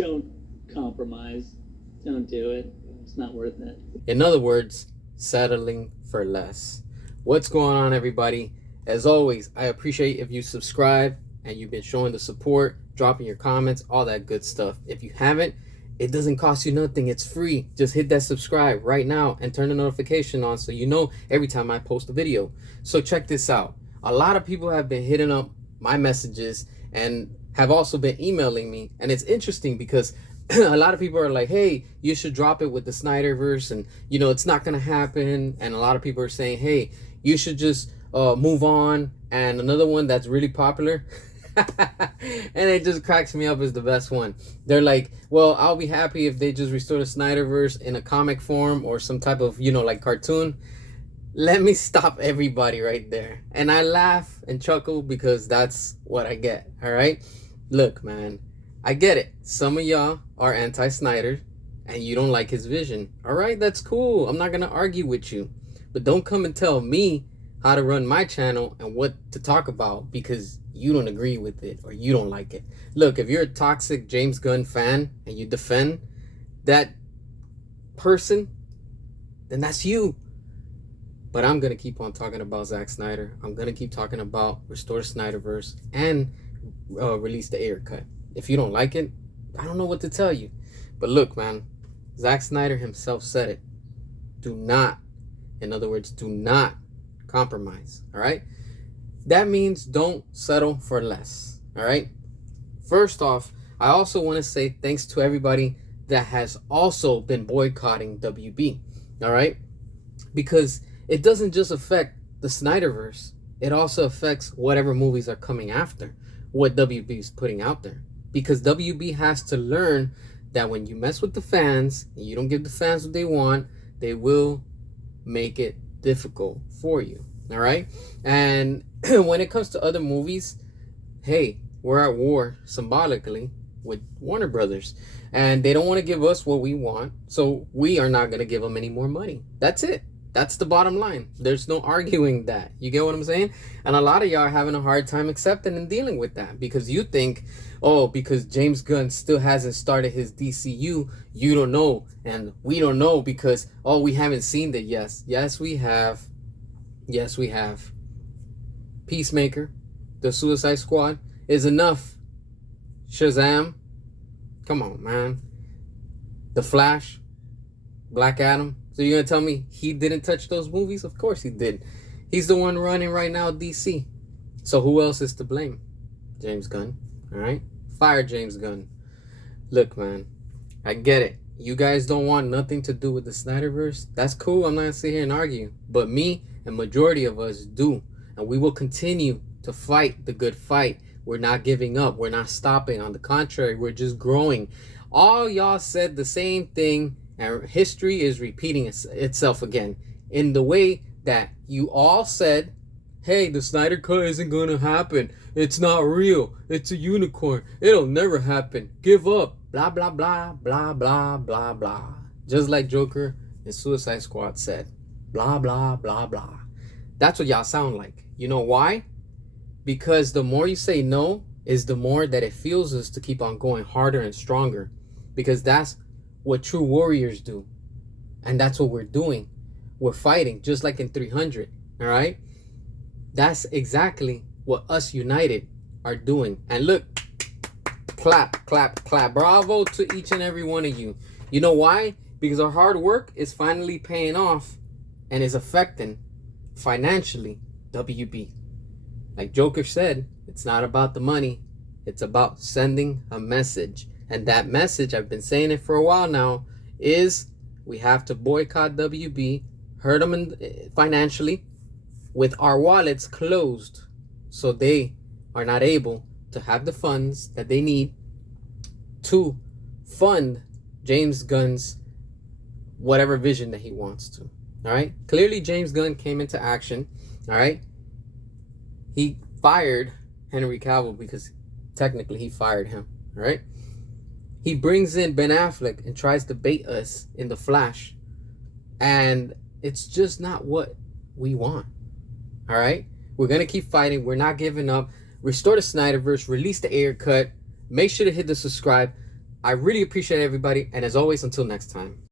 don't compromise. Don't do it. It's not worth it. In other words, settling for less. What's going on, everybody? As always, I appreciate if you subscribe and you've been showing the support, dropping your comments, all that good stuff. If you haven't, it doesn't cost you nothing. It's free. Just hit that subscribe right now and turn the notification on so you know every time I post a video. So check this out. A lot of people have been hitting up my messages and have also been emailing me. And it's interesting because a lot of people are like, hey, you should drop it with the Snyderverse, and it's not gonna happen. And a lot of people are saying, hey, you should just move on. And another one that's really popular and it just cracks me up is the best one. They're like, well, I'll be happy if they just restore the Snyderverse in a comic form or some type of like cartoon. Let me stop everybody right there. And I laugh and chuckle because that's what I get. All right, look, man, I get it. Some of y'all are anti-Snyder and you don't like his vision. All right, that's cool. I'm not gonna argue with you, but don't come and tell me how to run my channel and what to talk about because you don't agree with it or you don't like it. Look, if you're a toxic James Gunn fan and you defend that person, then that's you. But I'm gonna keep on talking about Zack Snyder. I'm gonna keep talking about restore Snyderverse and release the Ayer cut. If you don't like it, I don't know what to tell you. But look, man, Zack Snyder himself said it. Do not, in other words, do not compromise. All right, that means don't settle for less. All right, first off, I also want to say thanks to everybody that has also been boycotting WB. All right, because it doesn't just affect the Snyderverse, it also affects whatever movies are coming after what WB is putting out there, because WB has to learn that when you mess with the fans and you don't give the fans what they want, they will make it difficult for you. All right, and when it comes to other movies, hey, we're at war symbolically with Warner Brothers, and they don't want to give us what we want, so we are not going to give them any more money. That's it. That's the bottom line. There's no arguing that. You get what I'm saying? And a lot of y'all are having a hard time accepting and dealing with that because you think, oh, because James Gunn still hasn't started his DCU, you don't know. And we don't know because, oh, we haven't seen it. Yes, we have. Yes, we have. Peacemaker, the Suicide Squad is enough. Shazam, come on, man. The Flash, Black Adam. So you're gonna tell me he didn't touch those movies? Of course he did. He's the one running right now, DC. So who else is to blame? James Gunn. All right, fire James Gunn. Look, man, I get it. You guys don't want nothing to do with the Snyderverse. That's cool. I'm not gonna sit here and argue. But me and majority of us do, and we will continue to fight the good fight. We're not giving up. We're not stopping. On the contrary, we're just growing. All y'all said the same thing, and history is repeating itself again in the way that you all said, hey, the Snyder Cut isn't gonna happen. It's not real. It's a unicorn. It'll never happen. Give up. Blah, blah, blah, blah, blah, blah, blah. Just like Joker and Suicide Squad said. Blah, blah, blah, blah. That's what y'all sound like. You know why? Because the more you say no is the more that it fuels us to keep on going harder and stronger. Because that's what true warriors do. And that's what we're doing. We're fighting just like in 300. All right? That's exactly what us united are doing. And look, clap, clap, clap. Bravo to each and every one of you. You know why? Because our hard work is finally paying off and is affecting financially WB. Like Joker said, it's not about the money. It's about sending a message. And that message, I've been saying it for a while now, is we have to boycott WB, hurt them financially, with our wallets closed so they are not able to have the funds that they need to fund James Gunn's whatever vision that he wants to. All right, clearly James Gunn came into action. All right, he fired Henry Cavill because technically he fired him. All right, he brings in Ben Affleck and tries to bait us in the Flash, and it's just not what we want. All right, we're gonna keep fighting. We're not giving up. Restore the Snyderverse, release the Ayer cut. Make sure to hit the subscribe. I really appreciate everybody, and as always, until next time.